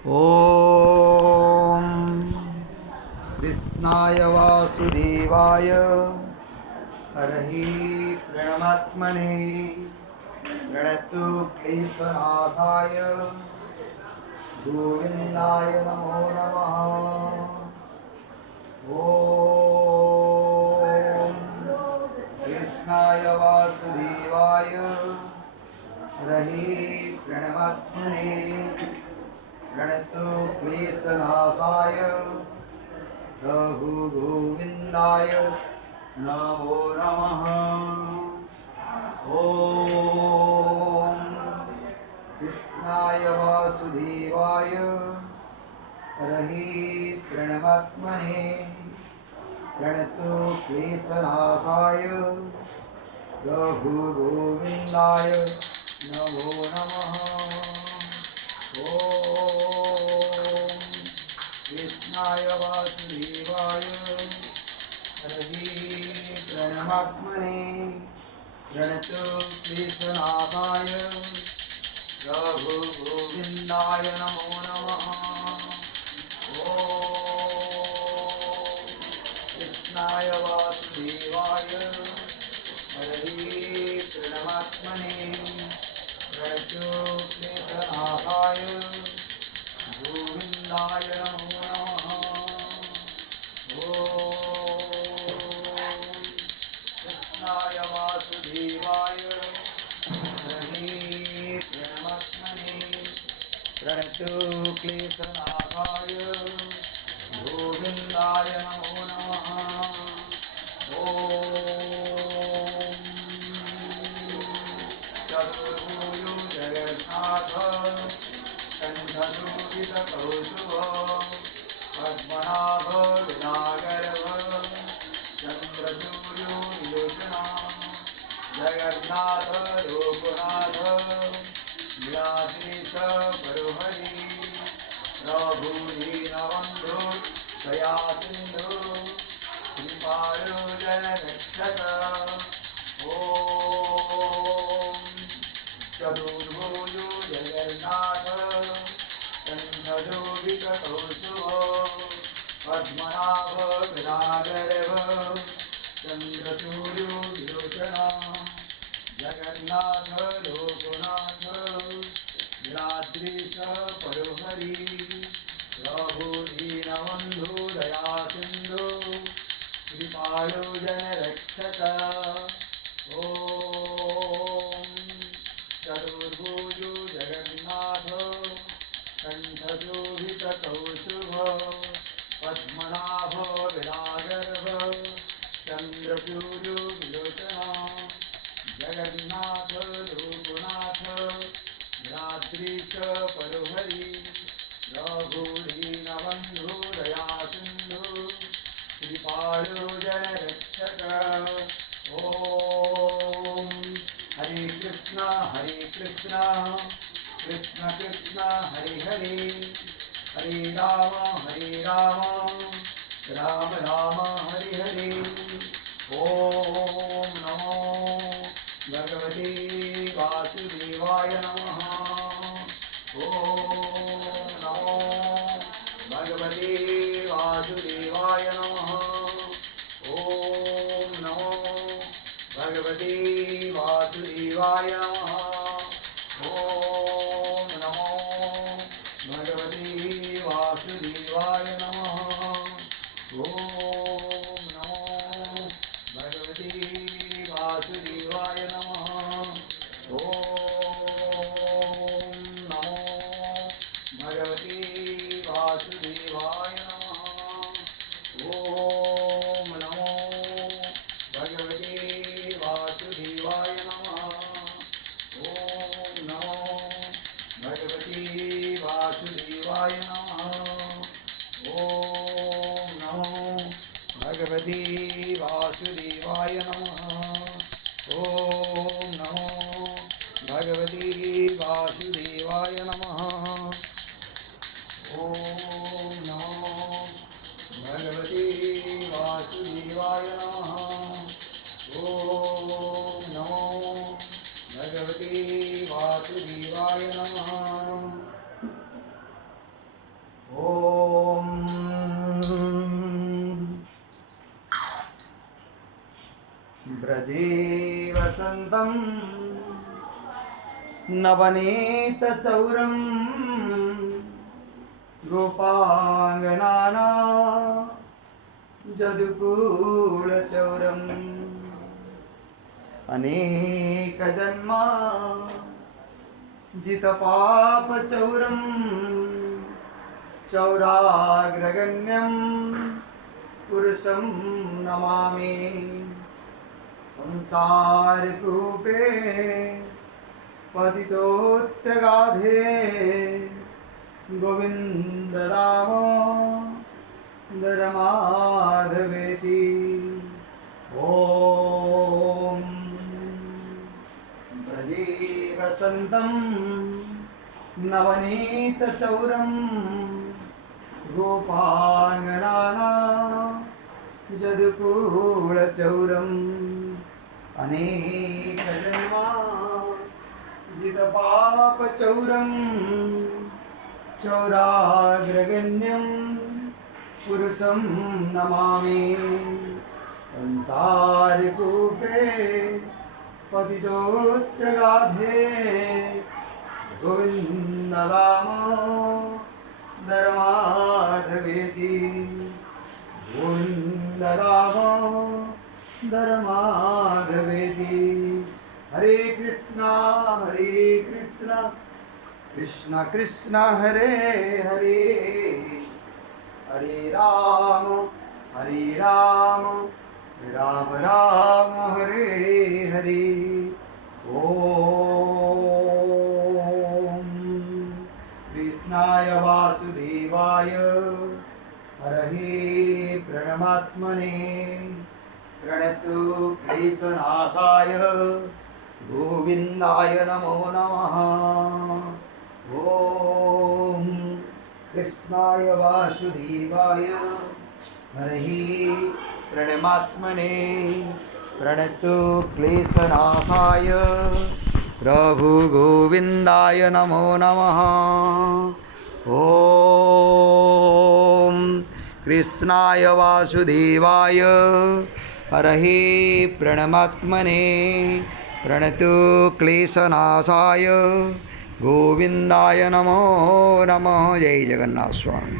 ॐ कृष्णाय वासुदेवाय हरहि प्रणमात्मने प्रणतु क्लेशनाशाय गोविन्दाय नमो नमः। ॐ कृष्णाय वासुदेवाय हरहि प्रणमात्मने प्रणतु क्लेशनाशाय रघुगोविन्दाय नमो नमः। ॐ कृष्णाय वासुदेवाय हरहि प्रणमात्मने प्रणतु क्लेशनाशाय रघुगोविन्दाय नमो नमः। ॐ कृष्णाय वासुदेवाय हरहि प्रणमात्मने प्रणतु क्लेशनाशाय रघुगोविन्दाय नमो नमः। ॐ कृष्णाय वासुदेवाय हरहि प्रणमात्मने प्रणतु क्लेशनाशाय गोविन्दाय नमो नमः। ॐ कृष्णाय वासुदेवाय हरहि प्रणमात्मने प्रणतु क्लेशनाशाय गोविन्दाय नमो नमः। ॐ चतुर्भुजो जगन्नाथ कण्ठलोहितकौस्तुभ पद्मनाभ विनागर्भ चन्द्रसूर्यो विलोचना जगन्नाथ लोकनाथ नीलाद्रीश परोहरि वसन्तं नवनीतचौरं गोपाङ्गनाना जदुकूलचौरम् अनेकजन्मा जितपापचौरं चौराग्रगण्यं पुरुषं नमामि संसारकूपे पतितोत्यगाधे गोविन्ददामोदरमाधवेति ॐ व्रजे वसन्तं नवनीतचौरं गोपाङ्गनाना जदुकूलचौरम् अनेकजन्मा जितपापचौरं चौराग्रगण्यं पुरुषं नमामि संसारकूपे पतितोत्यगाधे गोविन्ददामोदरमाधवेति गोविन्ददामोदरमाधवेति हरे कृष्णा कृष्ण कृष्ण हरे हरे हरे राम राम राम हरे हरे ॐ कृष्णाय वासुदेवाय हरहे प्रणमात्मने प्रणतु क्लेशनाशाय गोविन्दाय नमो नमः ॐ कृष्णाय वासुदेवाय हरहि प्रणमात्मने प्रणतु क्लेशनाशाय प्रभु गोविन्दाय नमो नमः ॐ कृष्णाय वासुदेवाय हरहि प्रणमात्मने प्रणतु क्लेशनाशाय गोविन्दाय नमो नमः। जय जगन्नाथ स्वामी।